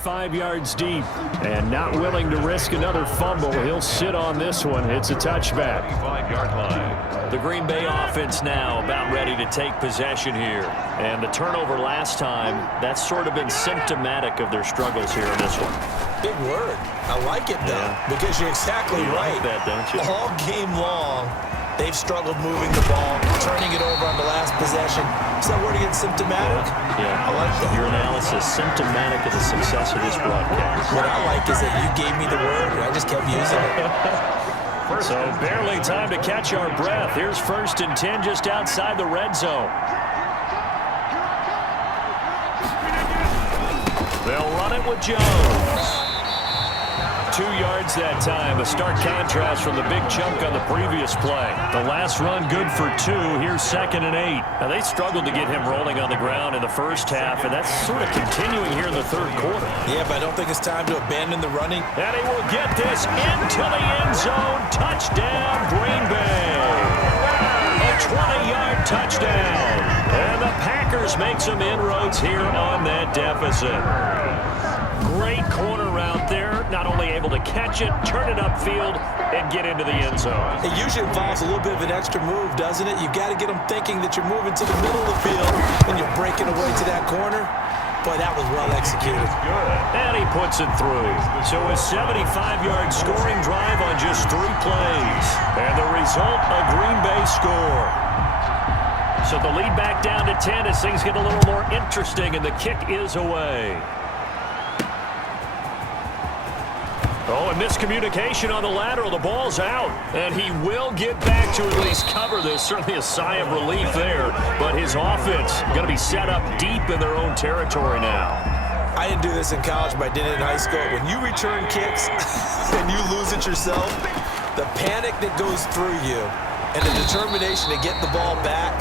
5 yards deep. And not willing to risk another fumble. He'll sit on this one. It's a touchback. 5-yard line. The Green Bay offense now about ready to take possession here. And the turnover last time, that's sort of been symptomatic of their struggles here in this one. Big word. I like it, though, because you're exactly right. Like that, don't you? All game long, they've struggled moving the ball, turning it over on the last possession. Is that word again, symptomatic? Yeah. I like that. Your analysis, symptomatic of the success of this broadcast. What I like is that you gave me the word, and I just kept using it. So barely time to catch our breath. Here's 1st and 10 just outside the red zone. They'll run it with Jones. 2 yards that time. A stark contrast from the big chunk on the previous play. The last run good for 2. Here's 2nd and 8. Now they struggled to get him rolling on the ground in the first half, and that's sort of continuing here in the third quarter. Yeah, but I don't think it's time to abandon the running. And he will get this into the end zone. Touchdown, Green Bay. A 20-yard touchdown. And the Packers make some inroads here on that deficit. Great corner route there. Not only able to catch it, turn it upfield, and get into the end zone. It usually involves a little bit of an extra move, doesn't it? You've got to get them thinking that you're moving to the middle of the field and you're breaking away to that corner. Boy, that was well executed. And he puts it through. So a 75-yard scoring drive on just 3 plays. And the result, a Green Bay score. So the lead back down to 10 as things get a little more interesting, and the kick is away. Oh, and miscommunication on the lateral. The ball's out, and he will get back to at least cover this. Certainly a sigh of relief there, but his offense going to be set up deep in their own territory now. I didn't do this in college, but I did it in high school. When you return kicks and you lose it yourself, the panic that goes through you and the determination to get the ball back,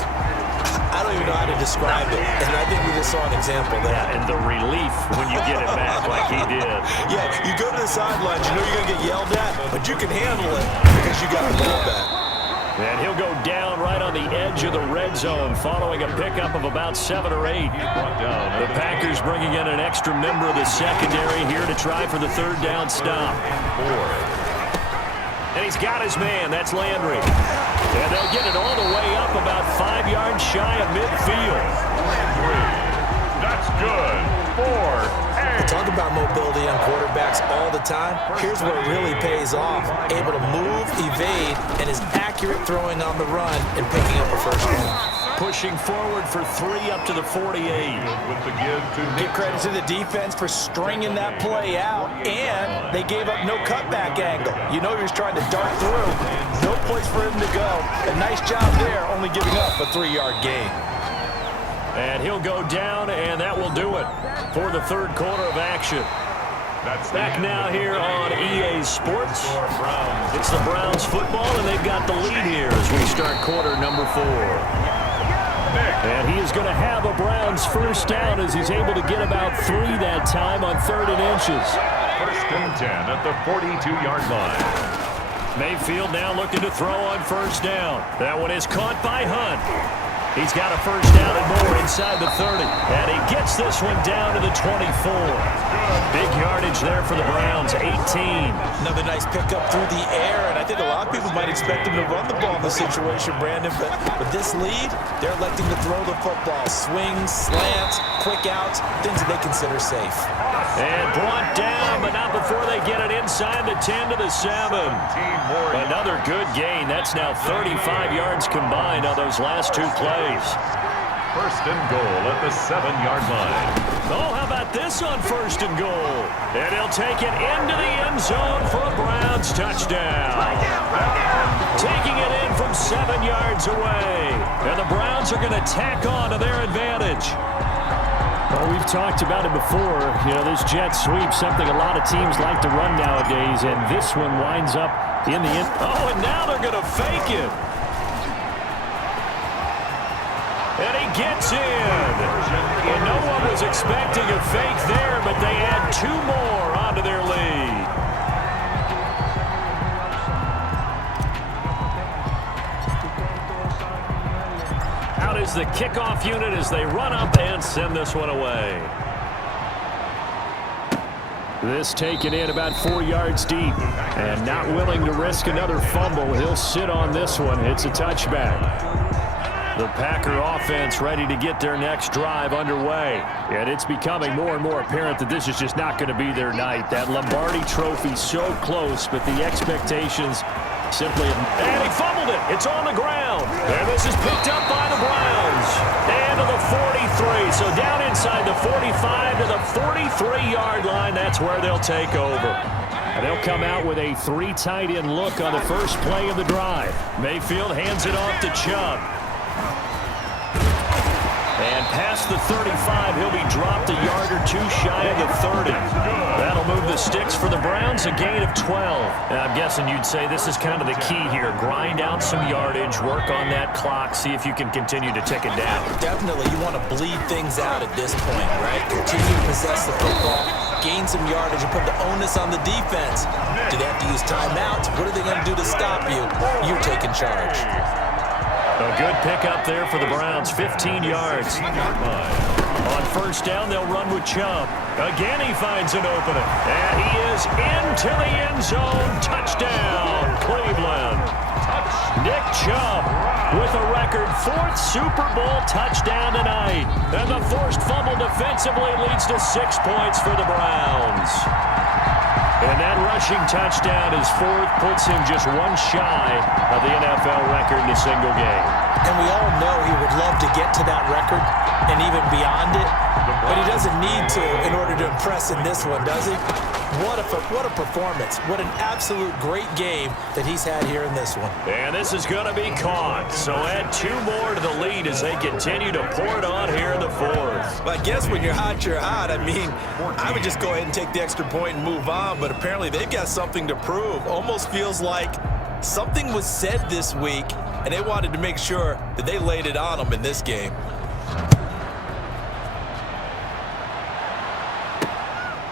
I don't even know how to describe it, and I think we just saw an example there. Yeah, and the relief when you get it back like he did. Yeah, you go to the sidelines, you know you're going to get yelled at, but you can handle it because you got the ball back. And he'll go down right on the edge of the red zone following a pickup of about 7 or 8. The Packers bringing in an extra member of the secondary here to try for the 3rd down stop. And he's got his man. That's Landry. And they'll get it all the way up about 5 yards shy of midfield. That's good. 4. We talk about mobility on quarterbacks all the time. Here's where it really pays off. Able to move, evade, and is accurate throwing on the run and picking up a first down. Pushing forward for 3 up to the 48. With the Give credit to the defense for stringing that play out, and they gave up no cutback angle. You know he was trying to dart through. No place for him to go. A nice job there, only giving up a 3-yard gain. And he'll go down, and that will do it for the 3rd quarter of action. Back now here on EA Sports. It's the Browns football, and they've got the lead here as we start quarter number 4. And he is going to have a Browns first down as he's able to get about 3 that time on 3rd and inches. 1st and 10 at the 42-yard line. Mayfield now looking to throw on 1st down. That one is caught by Hunt. He's got a first down and more inside the 30. And he gets this one down to the 24. Big yardage there for the Browns, 18. Another nice pickup through the air, and I think a lot of people might expect him to run the ball in this situation, Brandon, but with this lead, they're electing to throw the football. Swings, slants, quick outs, things that they consider safe. And brought down, but not before they get it inside the 10 to the 7. Another good gain. That's now 35 yards combined on those last 2 plays. 1st and goal at the 7-yard line. Oh, how about this on 1st and goal? And he'll take it into the end zone for a Browns touchdown. Taking it in from 7 yards away. And the Browns are going to tack on to their advantage. Well, we've talked about it before. You know, this jet sweep, something a lot of teams like to run nowadays, and this one winds up in the end. Oh, and now they're going to fake it. And he gets in. And no one was expecting a fake there, but they add 2 more onto their lead. Out is the kickoff unit as they run up and send this one away. This taken in about 4 yards deep. And not willing to risk another fumble. He'll sit on this one. It's a touchback. The Packer offense ready to get their next drive underway. And it's becoming more and more apparent that this is just not going to be their night. That Lombardi trophy so close, but the expectations simply... And he fumbled it. It's on the ground. And this is picked up by the Browns. And to the 43. So down inside the 45 to the 43-yard line. That's where they'll take over. And they'll come out with a 3 tight end look on the first play of the drive. Mayfield hands it off to Chubb. And past the 35, he'll be dropped a yard or two shy of the 30. That'll move the sticks for the Browns, a gain of 12. And I'm guessing you'd say this is kind of the key here. Grind out some yardage, work on that clock, see if you can continue to tick it down. Definitely, you want to bleed things out at this point, right? Continue to possess the football, gain some yardage, and put the onus on the defense. Do they have to use timeouts? What are they going to do to stop you? You're taking charge. A good pickup there for the Browns, 15 yards. On first down, they'll run with Chubb. Again, he finds an opening. And he is into the end zone. Touchdown, Cleveland. Nick Chubb with a record 4th Super Bowl touchdown tonight. And the forced fumble defensively leads to 6 points for the Browns. And that rushing touchdown, his 4th, puts him just one shy of the NFL record in a single game. And we all know he would love to get to that record and even beyond it, but he doesn't need to in order to impress in this one, does he? What a performance. What an absolute great game that he's had here in this one. And this is going to be caught. So add 2 more to the lead as they continue to pour it on here in the 4th. Well, I guess when you're hot, you're hot. I mean, I would just go ahead and take the extra point and move on, but apparently they've got something to prove. Almost feels like something was said this week, and they wanted to make sure that they laid it on them in this game.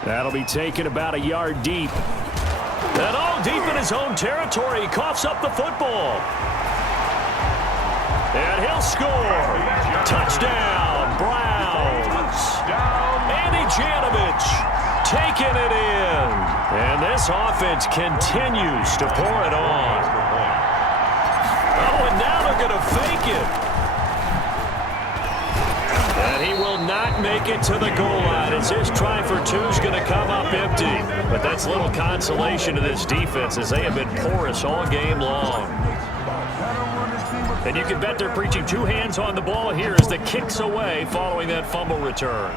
That'll be taken about a yard deep. And all deep in his own territory. He coughs up the football. And he'll score. Touchdown, Browns. Andy Janovich taking it in. And this offense continues to pour it on. Oh, and now they're going to fake it. And he will not make it to the goal line as his try for 2 is going to come up empty. But that's little consolation to this defense as they have been porous all game long. And you can bet they're preaching 2 hands on the ball here as the kick's away following that fumble return.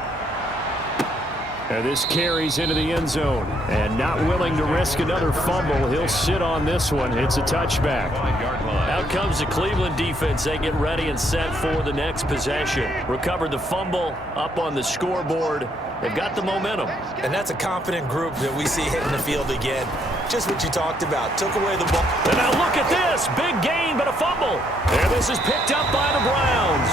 And this carries into the end zone. And not willing to risk another fumble, he'll sit on this one. It's a touchback. Out comes the Cleveland defense. They get ready and set for the next possession. Recovered the fumble, up on the scoreboard. They've got the momentum. And that's a confident group that we see hitting the field again. Just what you talked about. Took away the ball. And now look at this. Big gain, but a fumble. And this is picked up by the Browns.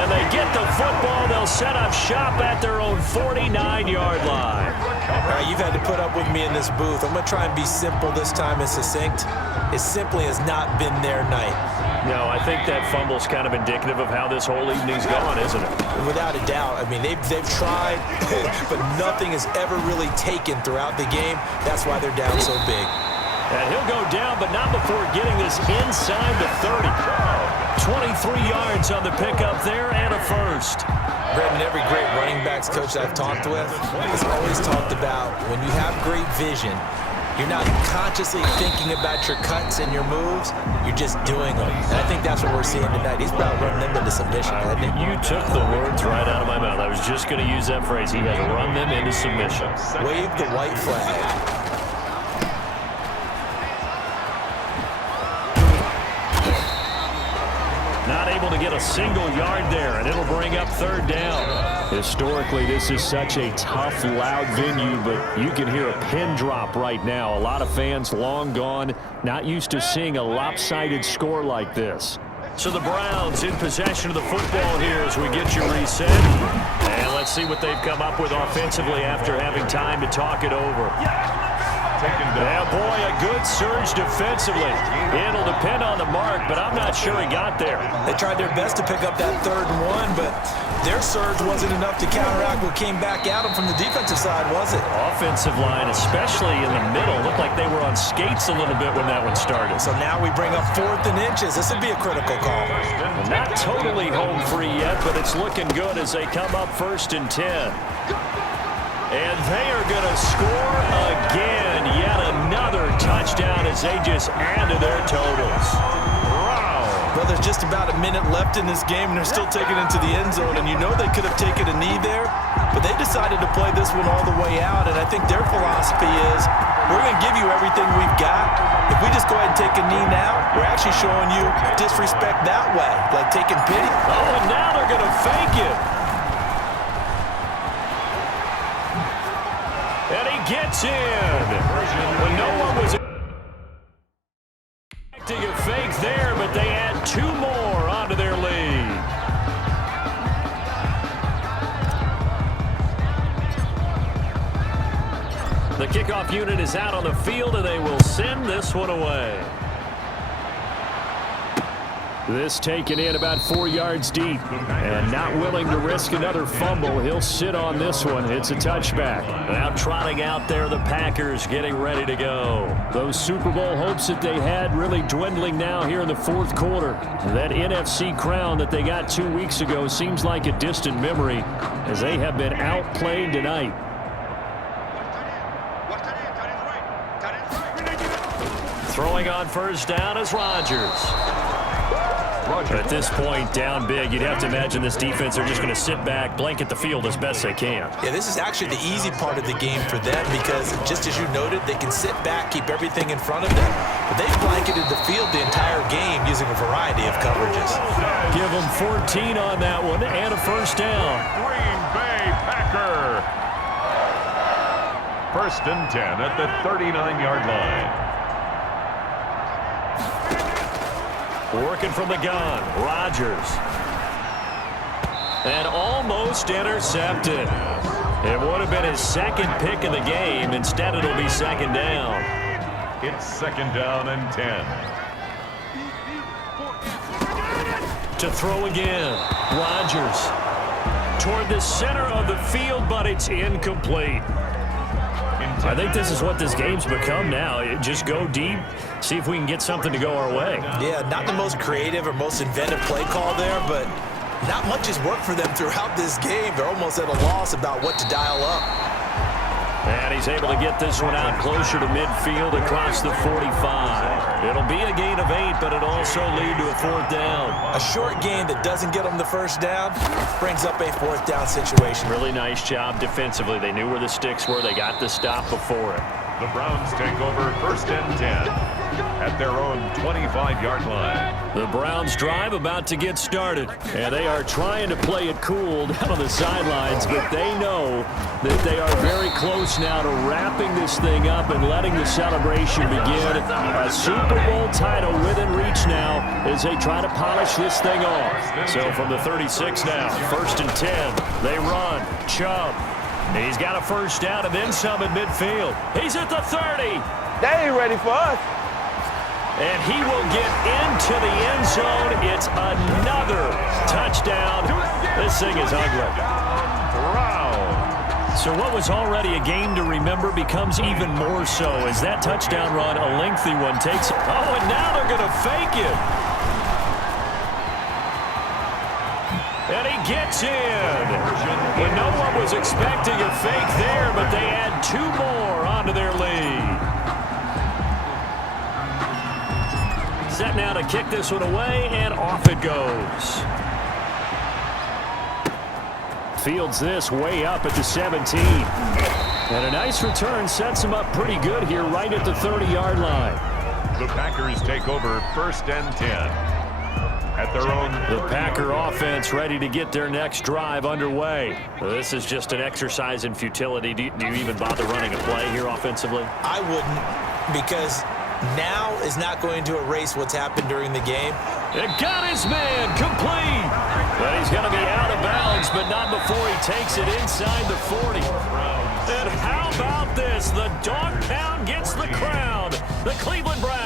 And they get the football. They'll set up shop at their own 49-yard line. All right, you've had to put up with me in this booth. I'm going to try and be simple this time and succinct. It simply has not been their night. No, I think that fumble's kind of indicative of how this whole evening's gone, isn't it? Without a doubt. I mean, they've tried, but nothing has ever really taken throughout the game. That's why they're down so big. And he'll go down, but not before getting this inside the 30. 23 yards on the pickup there and a first. Brendan, every great running backs coach I've talked with has always talked about when you have great vision, you're not consciously thinking about your cuts and your moves. You're just doing them. And I think that's what we're seeing tonight. He's about running them into submission, hasn't he? You took the words right out of my mouth. I was just going to use that phrase. He has run them into submission. Wave the white flag. Not able to get a single yard there, and it'll bring up 3rd down. Historically, this is such a tough, loud venue, but you can hear a pin drop right now. A lot of fans long gone, not used to seeing a lopsided score like this. So the Browns in possession of the football here as we get you reset. And let's see what they've come up with offensively after having time to talk it over. taken down. Yeah, boy, a good surge defensively. It'll depend on the mark, but I'm not sure he got there. They tried their best to pick up that 3rd and 1, but their surge wasn't enough to counteract what came back at them from the defensive side, was it? Offensive line, especially in the middle, looked like they were on skates a little bit when that one started. So now we bring up 4th and inches. This would be a critical call. Well, not totally home free yet, but it's looking good as they come up 1st and 10. And they are going to score again. Yet another touchdown as they just add to their totals. Well, there's just about a minute left in this game, and they're still taking it into the end zone. And you know they could have taken a knee there, but they decided to play this one all the way out. And I think their philosophy is, we're going to give you everything we've got. If we just go ahead and take a knee now, we're actually showing you disrespect that way, like taking pity. Oh, and now they're going to fake it. And he gets in. When no one was expecting a fake there, but they add 2 more onto their lead. The kickoff unit is out on the field, and they will send this one away. This taken in about 4 yards deep, and not willing to risk another fumble. He'll sit on this one. It's a touchback. Now trotting out there, the Packers getting ready to go. Those Super Bowl hopes that they had really dwindling now here in the 4th quarter. That NFC crown that they got 2 weeks ago seems like a distant memory as they have been outplayed tonight. Throwing on 1st down is Rodgers. At this point, down big, you'd have to imagine this defense are just going to sit back, blanket the field as best they can. Yeah, this is actually the easy part of the game for them because, just as you noted, they can sit back, keep everything in front of them. But they've blanketed the field the entire game using a variety of coverages. Give them 14 on that one and a 1st down. Green Bay Packer. 1st and 10 at the 39-yard line. Working from the gun, Rodgers. And almost intercepted. It would have been his 2nd pick of the game. Instead, it'll be 2nd down. It's 2nd down and 10. To throw again, Rodgers. Toward the center of the field, but it's incomplete. I think this is what this game's become now. Just go deep, see if we can get something to go our way. Yeah, not the most creative or most inventive play call there, but not much has worked for them throughout this game. They're almost at a loss about what to dial up. And he's able to get this one out closer to midfield across the 45. It'll be a gain of 8, but it'll also lead to a 4th down. A short gain that doesn't get them the 1st down brings up a 4th down situation. Really nice job defensively. They knew where the sticks were. They got the stop before it. The Browns take over 1st and 10 at their own 25-yard line. The Browns drive about to get started, and they are trying to play it cool down on the sidelines, but they know that they are very close now to wrapping this thing up and letting the celebration begin. A Super Bowl title within reach now as they try to polish this thing off. So from the 36 now, 1st and 10, they run. Chubb. He's got a 1st down and then some at midfield. He's at the 30. They ain't ready for us. And he will get into the end zone. It's another touchdown. This thing is ugly. So what was already a game to remember becomes even more so as that touchdown run, a lengthy one, takes. Oh, and now they're going to fake it. And he gets in. When no one was expecting a fake there, but they add 2 more onto their lead. Set now to kick this one away, and off it goes. Fields this way up at the 17. And a nice return sets him up pretty good here right at the 30-yard line. The Packers take over 1st and 10 at their own. The Packer offense ready to get their next drive underway. This is just an exercise in futility. Do you even bother running a play here offensively? I wouldn't, because now is not going to erase what's happened during the game. It got his man complete. But he's going to be out of bounds, but not before he takes it inside the 40. And how about this? The dog pound gets the crown. The Cleveland Browns